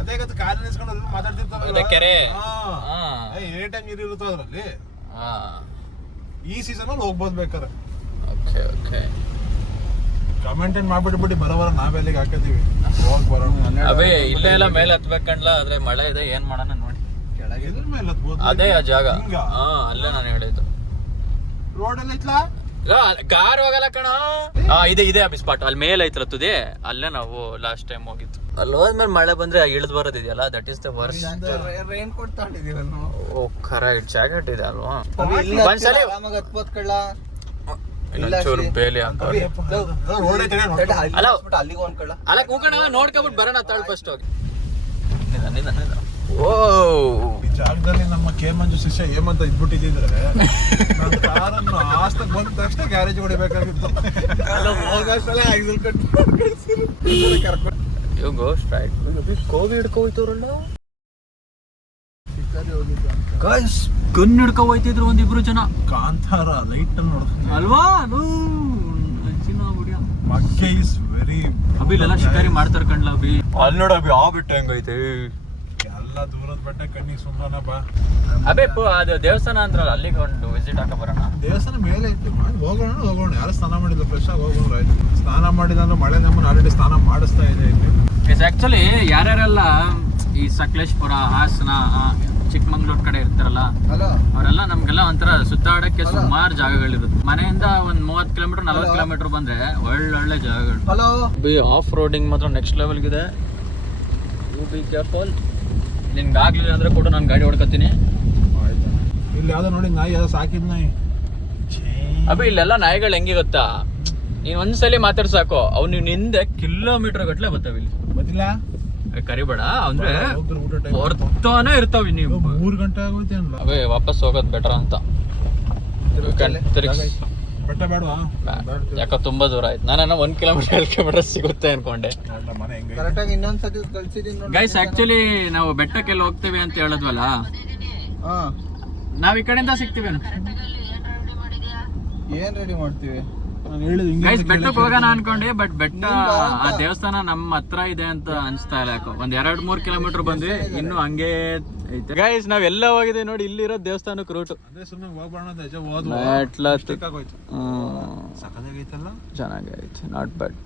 ಅದೇ ಕಾರ್ ನಿಲ್ಸ್ಕೊಂಡು ಮಾತಾಡ್ತಿರ್ತಾರಲ್ಲ ಕೆರೆ, ಎನಿ ಟೈಮ್ ನೀರು ಇರುತ್ತೋ ಅದ್ರಲ್ಲಿ. ಈ ಸೀಸನ್ ಅಲ್ಲಿ ಹೋಗ್ಬೋದು ಬೇಕಾರೆ. ಕಮೆಂಟ್ ಮಾಡ್ಬಿಟ್ಬಿಟ್ಟು ಬರೋವರ ನಾವೆಲ್ಲಿಗೆ ಹಾಕಿದೀವಿ, ಹೋಗ್ ಬರೋಣ. ಅವೇ ಇಲ್ಲೇ ಎಲ್ಲ ಮೇಲೆ ಹತ್ಬೇಕಂಡ್ಲ, ಆದ್ರೆ ಮಳೆ ಇದೆ, ಏನ್ ಮಾಡೋಣ ನೋಡಿ. ಎದ್ರ ಮೇಲೆ ಹತ್ಬೋದು, ಅದೇ ಆ ಜಾಗ. ಅಲ್ಲೇ ನಾನು ಹೇಳಿದ್ದು. ರೋಡ್ ಎಲ್ಲ ಐತ್ಲಾ, ಕಾರ್ ಹೋಗಲ್ಲ ಕಣ. ಇದೆ ಅಭಿ ಸ್ಪಾಟ್ ಅಲ್ಲಿ ಮೇಲೆ ಐತಲ್ಲ ತುದಿ, ಅಲ್ಲೇ ನಾವು ಲಾಸ್ಟ್ ಟೈಮ್ ಹೋಗಿತ್ತು. ಅಲ್ಲಿ ಹೋದ್ಮೇಲೆ ಮಳೆ ಬಂದ್ರೆ ಇಳಿದ್ ಬರೋದಿದೆಯಲ್ಲ, that is the worst. Raincoat ತಗೊಂಡಿದೀವಿ ನಾವು. ಓ ಕರೆಕ್ಟ್, ಜಾಕೆಟ್ ಇದೆ ಅಲ್ವಾ. ಇನ್ನೊಂಚೂರು ಬೇಲಿ ಹಾಕೋ ಅಲ್ಲ ಅಲ್ಲಿಗೆ ಅನ್ಕೊಳ್ಳ ಅಲ್ಲ ಕೂಕಣ ನೋಡ್ಕೊಬಿಟ್ಟು ಬರೋಣ ತಾಳು ಫಸ್ಟ್ ಹೋಗಿ ಓ ಈ ಜಾಗದಲ್ಲಿ ನಮ್ಮ ಕೆ ಮಂಜು ಶಿಷ್ಯ ಏಮಂತ ಇದ್ಬಿಟ್ಟಿದ್ರೆ ನನ್ನ ಕಾರನ್ನು ಆಸ್ತಕ್ ಬಂದ ತಕ್ಷಣ ಗ್ಯಾರೇಜ್ ಹೊಡಿಬೇಕಾಗಿತ್ತು. You go straight. ಕೋವಿ ಹಿಡ್ಕೋಯ್ತವ್ರಲ್ಲ ಗಾಯ್ಸ್, ಗನ್ ಹಿಡ್ಕೊ ಹೋಯ್ತಿದ್ರು ಒಂದಿಬ್ರು ಜನ. ಕಾಂತಾರ ಲೈಟ್ ಅನ್ನು ನೋಡ್ತೀನಿ ಅಲ್ವಾ? ಮಗ್ಗೆ ಇಸ್ ವೆರಿ ಅಭಿಲೆಲ್ಲ ಶಿಕಾರಿ ಮಾಡ್ತಾರ ಕಣ್ಲ ಅಭಿ. ಅಲ್ಲಿ ನೋಡ ಅಭಿ ಆ ಬಿಟ್ಟು ಹೆಂಗೈತೆ ಎಲ್ಲ ದೂರದ ಬೆಟ್ಟ ಕಣ್ಣಿಗೆ ಸುಮ್ಮನ ಬಾ. ಅಬೇ ಅದು ದೇವಸ್ಥಾನ ಅಂದ್ರಲ್ಲ, ಅಲ್ಲಿಗೆ ಒಂದು ವಿಸಿಟ್ ಹಾಕ ಬರೋಣ. ದೇವಸ್ಥಾನ ಮೇಲೆ ಐತಿ, ಹೋಗೋಣ. ಯಾರು ಸ್ನಾನ ಮಾಡಿಲ್ಲ, ಫ್ರೆಶ್ ಆಗಿ ಹೋಗೋಣ. ಆಯ್ತು, ಸ್ನಾನ ಮಾಡಿಲ್ಲ ಅಂದ್ರೆ ಮಳೆ ನಮ್ಮನ್ನು ಆಲ್ರೆಡಿ ಸ್ನಾನ ಮಾಡಿಸ್ತಾ ಇದೆ ಇಲ್ಲಿ. ಆಕ್ಚುಲಿ ಯಾರ್ಯಾರೆಲ್ಲ ಈ ಸಕಲೇಶ್ಪುರ, ಹಾಸನ, ಚಿಕ್ಕಮಂಗ್ಳೂರ್ ಕಡೆ ಇರ್ತಾರಲ್ಲ ಅವರೆಲ್ಲ ನಮ್ಗೆಲ್ಲ ಒಂಥರ ಸುತ್ತಾಡಕ್ಕೆ ಸುಮಾರು ಜಾಗಗಳಿರುತ್ತೆ. ಮನೆಯಿಂದ ಒಂದ್ 30 ಕಿಲೋಮೀಟರ್ 40 ಕಿಲೋಮೀಟರ್ ಬಂದ್ರೆ ಒಳ್ಳೊಳ್ಳೆ ಜಾಗಗಳು. ಆಫ್ ರೋಡಿಂಗ್ ಮಾತ್ರ ನೆಕ್ಸ್ಟ್ ಲೆವೆಲ್ಗಿದೆ. You be careful. ನಿನ್ಗೆ ಆಗ್ಲಿಲ್ಲ ಅಂದ್ರೆ ಕೂಡ ನಾನು ಗಾಡಿ ಹೊಡ್ಕೊತೀನಿ. ಇಲ್ಲಿ ಯಾವ್ದೋ ನೋಡಿ ನಾಯಿ, ಯಾವ್ದೋ ಸಾಕಿದ್ ನಾಯಿ. ಅಭಿ ಇಲ್ಲೆಲ್ಲ ನಾಯಿಗಳು ಹೆಂಗೆ ಗೊತ್ತಾ, ನೀನ್ ಒಂದ್ಸಲಿ ಮಾತಾಡ್ ಸಾಕು ಅವ್ ನೀವ್ ನಿಂದೆ ಕಿಲೋಮೀಟರ್ ಗಟ್ಲೆ ಬರ್ತಾವ ಇಲ್ಲಿ. ಗೊತ್ತಿಲ್ಲ, ಕರಿಬೇಡ ಅಂದ್ರೆ ಬರ್ತಾನೆ ಇರ್ತಾವ. ನೀವು 3 ಗಂಟೆ ಆಗೋಯ್ತು ಅನ್ಲ. ಅವೇ ವಾಪಸ್ ಹೋಗೋದ್ ಬೆಟರ್ ಅಂತ. ಬೆಟ್ಟ ಬೇಡವಾ? ಯಾಕ ತುಂಬಾ ದೂರ ಆಯ್ತು. ನಾನು 1 ಕಿಲೋಮೀಟರ್ 2 ಕಿಲೋಮೀಟರ್ ಸಿಗುತ್ತೆ ಅನ್ಕೊಂಡೆ. ಕರೆಕ್ಟಾಗಿ ಇನ್ನೊಂದ್ಸತಿ ಕಳ್ಸಿದೀನಿ ಗೈಸ್. ಆಕ್ಚುಲಿ ನಾವು ಬೆಟ್ಟಕ್ಕೆಲ್ಲ ಹೋಗ್ತೇವೆ ಅಂತ ಹೇಳಿದ್ವಲ್ಲ, ನಾವ್ ಈ ಕಡೆಯಿಂದ ಸಿಗ್ತೀವಿ. ಏನ್ ರೆಡಿ ಮಾಡ್ತೀವಿ ಗೈಸ್? ಬೆಟ್ಟಕ್ಕೆ ಹೋಗೋಣ ಅನ್ಕೊಂಡೆ, ಬಟ್ ಬೆಟ್ಟ ಆ ದೇವಸ್ಥಾನ ನಮ್ಮ ಹತ್ರ ಇದೆ ಅಂತ ಅನ್ಸ್ತಾ ಇಲ್ಲ. ಯಾಕೋ ಒಂದ್ 2-3 ಕಿಲೋಮೀಟರ್ ಬಂದ್ವಿ, ಇನ್ನು ಹಂಗೆ ಐತೆ. ಗೈಸ್ ನಾವ್ ಎಲ್ಲ ಹೋಗಿದೆ ನೋಡಿ, ಇಲ್ಲಿರೋ ದೇವಸ್ಥಾನಕ್ಕೆ ರೂಟ್. ಚೆನ್ನಾಗೈತೆ, ನಾಟ್ ಬ್ಯಾಡ್.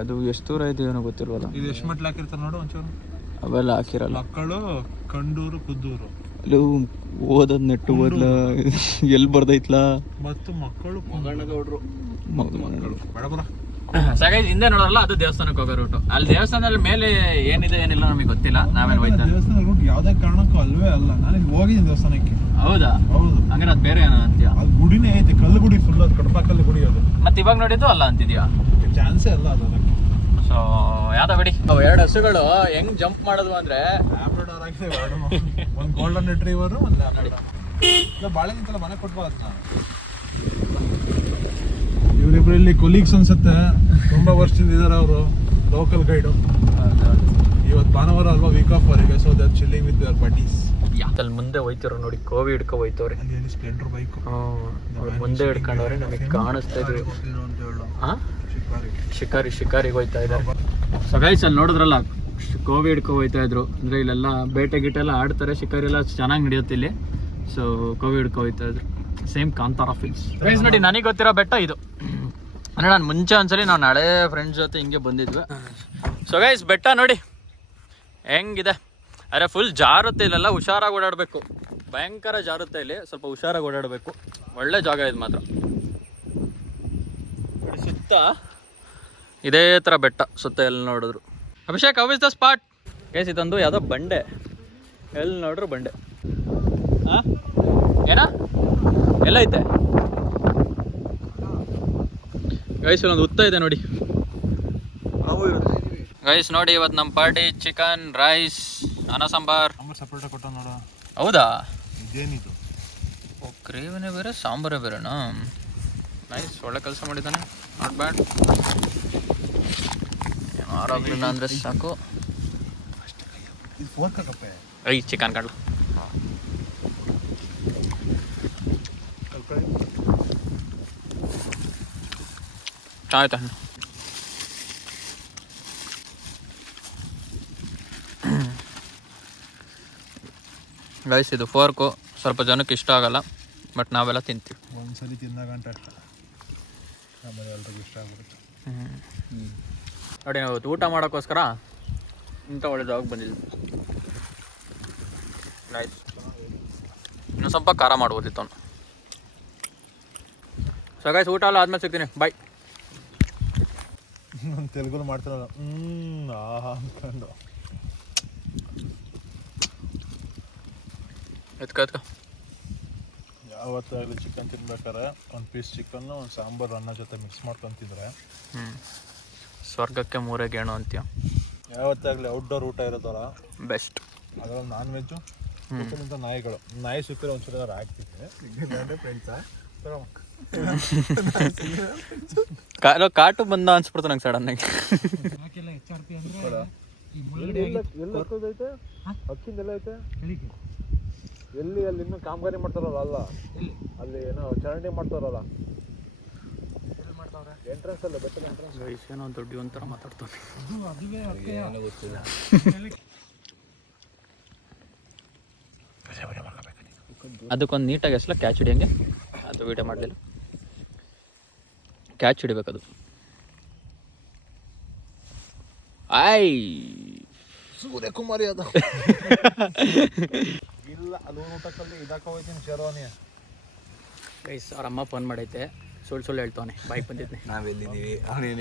ಅದು ಎಷ್ಟು ದೂರ ಇದೆ ಏನೋ ಗೊತ್ತಿಲ್ವಲ್ಲ. ಇದು ಎಷ್ಟು ಮೆಟ್ಲು ಹಾಕಿರ್ತಾರ ನೋಡು ಒಂಚೂರು. ಅವೆಲ್ಲ ಹಾಕಿರಲ್ಲ. ಮಕ್ಕಳು ಕಂಡೂರು ಕುದ್ದೂರು ಅಲ್ಲಿ ಓದದ್ ನೆಟ್ಟು ಓದ್ಲ ಎಲ್ಲಿ ಬರ್ದೈತ್ಲ. ಮತ್ತು ಮಕ್ಕಳು ಸಾಗೈಸ್ ಹಿಂದೆ ನೋಡಲ್ಲ, ಅದು ದೇವಸ್ಥಾನಕ್ಕೆ ಹೋಗೋ ರೂಟು. ಅಲ್ಲಿ ದೇವಸ್ಥಾನದ ಮೇಲೆ ಏನಿದೆ ಏನಿಲ್ಲ ನಮಗೆ ಗೊತ್ತಿಲ್ಲ. ನಾವೇನು ಹೋಯ್ತಾ ದೇವಸ್ಥಾನ ರೂಟ್ ಯಾವ್ದೇ ಕಾರಣಕ್ಕೂ ಅಲ್ವೇ ಅಲ್ಲ. ನಾನು ಇಲ್ಲಿ ಹೋಗಿದ್ದೀನಿ ದೇವಸ್ಥಾನಕ್ಕೆ. ಹೌದಾ? ಹೌದು. ಹಂಗಾರೆ ಅದು ಬೇರೆ ಏನೋ ಅಂತೀಯ? ಅದು ಗುಡಿನೇ ಐತೆ, ಕಲ್ಲು ಗುಡಿ ಫುಲ್. ಅದು ಕಡಪ ಕಲ್ಲು ಗುಡಿ. ಅದು ಮತ್ತೆ ಇವಾಗ ನೋಡಿದ್ದು ಅಲ್ಲ ಅಂತಿದ್ಯಾ? ಚಾನ್ಸೇ ಅಲ್ಲ ಅದು ಅದಕ್ಕೆ. ಸೊ ಯಾವ್ದ ಬಿಡಿ. ಅವು 2 ಹಸುಗಳು ಹೆಂಗ್ ಜಂಪ್ ಮಾಡೋದು ಅಂದ್ರೆ, ಲ್ಯಾಬ್ರಡಾರ್ ಆಗಿದೆ ಎರಡು. ಒಂದು ಗೋಲ್ಡನ್ ರಿಟ್ರೀವರ್, ಒಂದು ಲ್ಯಾಬ್ರಡಾರ್. ಬಾಳೆ ನಿಂತಲ್ಲ, ಮನೆ ಕೊಟ್ಬಾ ಅದನ್ನ. ಇವರಿಬ್ರು ಇಲ್ಲಿ ಕೊಲೀಗ್ಸ್ ಅನ್ಸುತ್ತೆ, ತುಂಬಾ ವರ್ಷದಿಂದ ಇದಾರೆ ಅವರು. Local guide. ಇವತ್ತು ಭಾನುವಾರ ಅಲ್ವಾ, ವೀಕ್ ಆಫ್ ಅವರಿಗೆ. So they are chilling with their buddies. ಅಲ್ಲಿ ಮುಂದೆ ಹೋಯ್ತಿರೋ ನೋಡಿ, ಕೋವಿ ಹಿಡ್ಕೊ ಹೋಯ್ತವ್ರೆ. ಅಲ್ಲಿ ಸ್ಪ್ಲೆಂಡರ್ ಬೈಕ್ ಮುಂದೆ ಹಿಡ್ಕೊಂಡವ್ರೆ, ನಮಗೆ ಕಾಣಿಸ್ತಾ ಇದ್ವಿ. ಶಿಕಾರಿಗೆ ಹೋಯ್ತಾ ಇದ್ದಾರೆ. ಸೊ ಗೈಸ್ ಅಲ್ಲಿ ನೋಡಿದ್ರಲ್ಲ, ಕೋವಿ ಹಿಡ್ಕೊ ಹೋಯ್ತಾ ಇದ್ರು. ಅಂದ್ರೆ ಇಲ್ಲೆಲ್ಲ ಬೇಟೆ ಗಿಟೆ ಎಲ್ಲ ಆಡ್ತಾರೆ, ಶಿಕಾರಿ ಎಲ್ಲ ಚೆನ್ನಾಗಿ ನಡೆಯುತ್ತೆ ಇಲ್ಲಿ. ಸೊ ಕೋವಿ ಹಿಡ್ಕೊ ಹೋಯ್ತಾ ಇದ್ರು. Same Kantara feels. ಗೈಸ್ ನೋಡಿ, ನನಗೆ ಗೊತ್ತಿರೋ ಬೆಟ್ಟ ಇದು. ಅಂದ್ರೆ ನಾನು ಮುಂಚೆ ಒಂದ್ಸಲಿ ನಾವು ಹಳೆ ಫ್ರೆಂಡ್ಸ್ ಜೊತೆ ಹಿಂಗೆ ಬಂದಿದ್ವಿ. ಸೊ ಗೈಸ್ ಬೆಟ್ಟ ನೋಡಿ ಹೆಂಗಿದೆ. ಅರೆ ಫುಲ್ ಜಾರುತ್ತೆ ಇಲ್ಲೆಲ್ಲ, ಹುಷಾರಾಗಿ ಓಡಾಡಬೇಕು. ಭಯಂಕರ ಜಾರುತ್ತೆ ಇಲ್ಲಿ, ಸ್ವಲ್ಪ ಹುಷಾರಾಗಿ ಓಡಾಡಬೇಕು. ಒಳ್ಳೆ ಜಾಗ ಇದು ಮಾತ್ರ. ಸುತ್ತ ಇದೇ ಥರ ಬೆಟ್ಟ, ಸುತ್ತ ಎಲ್ಲಿ ನೋಡಿದ್ರು. Abhishek, how is the spot? Guys ಇದೊಂದು ಯಾವುದೋ ಬಂಡೆ, ಎಲ್ಲಿ ನೋಡ್ರು ಬಂಡೆ. ಹಾಂ ಏನ ಎಲ್ಲೈತೆ ಗೈಸ್? ಒಂದು ಉತ್ತ ಇದೆ ನೋಡಿ. ಗೈಸ್ ನೋಡಿ, ಇವತ್ತು ನಮ್ಮ ಪಾರ್ಟಿ ಚಿಕನ್ ರೈಸ್, ಅನ್ನ ಸಾಂಬಾರ್. ಸಪ್ರೇಟ್ ಕೊಟ್ಟ ನೋಡ. ಹೌದಾ? ಇದೇನಿದು? ಓ, ಗ್ರೇವಿನೇ ಬೇರೆ ಸಾಂಬಾರೇ ಬೇರೆನಾ? ನೈಸ್, ಒಳ್ಳೆ ಕೆಲಸ ಮಾಡಿದ್ದಾನೆ, ನಾಟ್ ಬ್ಯಾಡ್. ಆರಾಗಲಿಲ್ಲ ಅಂದರೆ ಸಾಕು. ಐ ಚಿಕನ್ ಕಾಳು ಆಯ್ತಾ? ಗೈಸ್ ಇದು ಫೋರ್ಕು, ಸ್ವಲ್ಪ ಜನಕ್ಕೆ ಇಷ್ಟ ಆಗಲ್ಲ, ಬಟ್ ನಾವೆಲ್ಲ ತಿಂತೀವಿ. ಒಂದ್ಸಲಿ ತಿಂದಾಗಂಟ ಅಷ್ಟ, ಆಮೇಲೆ ಎಲ್ರಿಗೂ ಇಷ್ಟ ಆಗ್ಬಿಡುತ್ತೆ. ನೋಡಿ, ನಾವು ಊಟ ಮಾಡೋಕ್ಕೋಸ್ಕರ ಇಂಥ ಒಳ್ಳೆ ಜಾಗಕ್ಕೆ ಬಂದಿದ್ವಿ. ನೈಸ್. ಇನ್ನೂ ಸ್ವಲ್ಪ ಖಾರ ಮಾಡ್ಬೋದಿತ್ತು ಅವನು. ಸೊ ಗೈಸ್, ಊಟ ಎಲ್ಲ ಆದ್ಮೇಲೆ ಸಿಗ್ತೀನಿ, ಬಾಯ್. ತೆಲುಗು ಮಾಡ್ತಾರಲ್ಲ, ಅನ್ಕೊಂಡು ಎತ್ಕ ಯಾವತ್ತಾಗಲಿ ಚಿಕನ್ ತಿನ್ಬೇಕಾರೆ ಒಂದು ಪೀಸ್ ಚಿಕನ್ನು ಒಂದು ಸಾಂಬಾರು ಅನ್ನ ಜೊತೆ ಮಿಕ್ಸ್ ಮಾಡ್ಕೊತಿದ್ರೆ ಸ್ವರ್ಗಕ್ಕೆ ಮೂರೇ ಗೇಣು ಅಂತೀಯ. ಯಾವತ್ತಾಗಲಿ ಔಟ್ಡೋರ್ ಊಟ ಇರೋದಲ್ಲ ಬೆಸ್ಟ್. ಅದರಲ್ಲಿ ನಾನ್ ವೆಜ್ಜು ಸುತ್ತಮುತ್ತ ನಾಯಿಗಳು ನಾಯಿ ಸುತ್ತಿರ ಒಂದ್ಸಲ ಹಾಕ್ತಿದ್ದೆ ಫ್ರೆಂಡ್ಸಾ ಕಾಟು ಬಂದ ಅನ್ಸ್ಬಿಡ್ತು ನಂಗೆ ಸಡನ್ನಾಗಿ. ಅಕ್ಕಿಂದೆಲ್ಲ ಐತೆ ಎಲ್ಲಿ ಅಲ್ಲಿ ಇನ್ನೂ ಕಾಮಗಾರಿ ಮಾಡ್ತಾರಲ್ಲ ಅಲ್ಲ ಅಲ್ಲಿ ಏನೋ ಚರಂಡಿ ಮಾಡ್ತಾರಲ್ಲ ಎಂಟ್ರೆನ್ಸ್ ಅಲ್ಲ ಬೆಟ್ಟದ ಎಂಟ್ರೆನ್ಸ್ ಏನೋ ದೊಡ್ಡ ಒಂಥರ ಮಾತಾಡ್ತಾನೆ. ಅದಕ್ಕೊಂದು ನೀಟಾಗಿ ಹೆಸಲ ಕ್ಯಾಚ್ ಹಿಡಿಯಂಗೆ. ಅದು ವಿಡಿಯೋ ಮಾಡಲಿಲ್ಲ, ಕ್ಯಾಚ್ ಹಿಡಿಬೇಕದು. ಆಯ್ ಸೂರ್ಯಕುಮಾರಿ ಅದ ಇಲ್ಲ ಅದು ಊಟಕ್ಕಲ್ಲಿ ಇದಾಕ ಹೋಯ್ತೀನಿ ಶೇರ್ವಾನಿ. ಗೈಸ್ ಅವ್ರ ಅಮ್ಮ ಫೋನ್ ಮಾಡೈತೆ, ಸುಳ್ಳು ಹೇಳ್ತಾನೆ ಬಾಯ್ಗೆ ಬಂದಿದ್ದೆ. ನಾವೆಲ್ಲಿದ್ದೀವಿ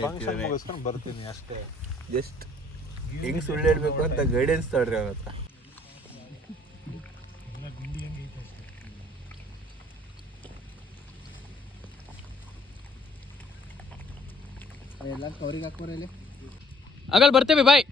ಫಂಕ್ಷನ್ ಮುಗಿಸ್ಕೊಂಡು ಬರ್ತೀನಿ ಅಷ್ಟೇ. ಜಸ್ಟ್ ಹೆಂಗ್ ಸುಳ್ಳು ಹೇಳ್ಬೇಕು ಅಂತ ಗೈಡೆನ್ಸ್ ತಡ್ರಿ ಅವತ್ತ. ಎಲ್ಲ ಕವರಿಗೆ ಹಾಕೋರಲ್ಲಿ ಆಗಲ್ ಬರ್ತೀವಿ ಬಾಯ್.